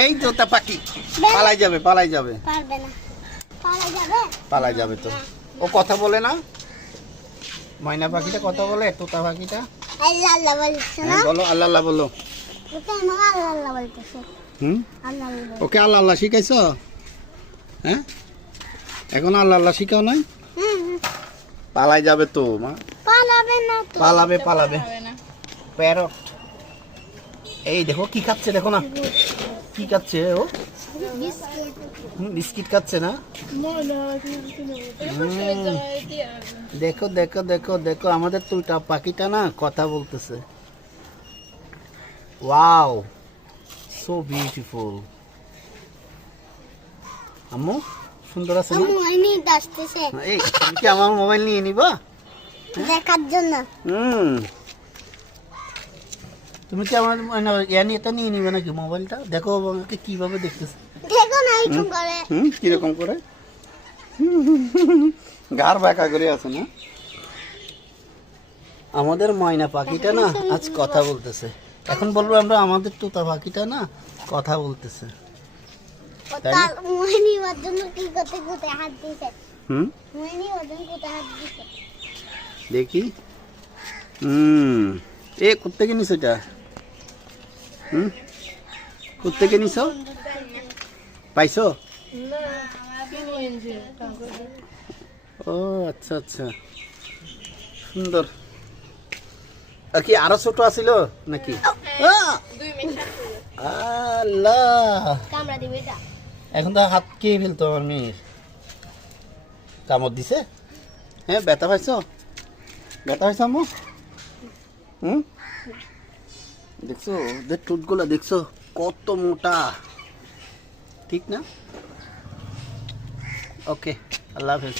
এই তোতা পাখি পালাই যাবে পালাই যাবে পারবে না। পালা যাবে? পালাই যাবে তো। ও কথা বলে না, ময়না পাখিটা কথা বলে, তোতা পাখিটা। আল্লাহ আল্লাহ বলছে না? হ্যাঁ বলো, আল্লাহ আল্লাহ বলো। ওকে আমাকে আল্লাহ আল্লাহ বলতেছে। হুম, আল্লাহ আল্লাহ। ওকে আল্লাহ আল্লাহ শিখাইছো? হ্যাঁ, এখন আল্লাহ আল্লাহ শিখাও নাই? হুম, হুম। পালাই যাবে তো মা, পালাবে না তো। পালাবে পালাবে। প্যারট, এই দেখো কি খাচ্ছে, দেখো না কি খাচ্ছে ও। বিস্কিট খাচ্ছে না? দেখো দেখো দেখো দেখো, আমাদের তুইটা পাখিটা না কথা বলতেছে। Wow, so beautiful. আম্মু সুন্দর আছে না? আম্মু আইনি আসতেছে এই তুমি কি আমার মোবাইল নিয়ে নিবা? দেখার জন্য। তুমি কি আমার এটা নিয়ে নিবে নাকি মোবাইলটা? দেখো আমাকে কিভাবে দেখতেছে। দেখো না এইরকম করে। কিরকম করে গার বাঁকা করে আছে না? আমাদের ময়না পাখিটা না আজ কথা বলতেছে। এখন বলবো আমরা আমাদের তোতা পাখিটা না কথা বলতেছে। ও তাই না? তার মোহিনী ওর জন্য কি করতে করতে হাত দিছে। হুম, মোহিনী ওর জন্য করতে হাত দিছে। দেখি। এ কোত্থেকে নিছ এটা? কোত্থেকে নিছ? পাইছো? ও আচ্ছা আচ্ছা, সুন্দর। আর কি আরো ছোট আছিল নাকি? আল্লাহ, কামড়া দিবে এটা। এখন তো হাত কে ফেলতো আমার মেয়ের। কামড় দিছে? হ্যাঁ, ব্যথা পাইছো? ব্যথা পাইছো আম্মু? দেখছো ওদের ঠোঁটগুলো, দেখছো কত মোটা, ঠিক না? ওকে, আল্লাহ হাফেজ।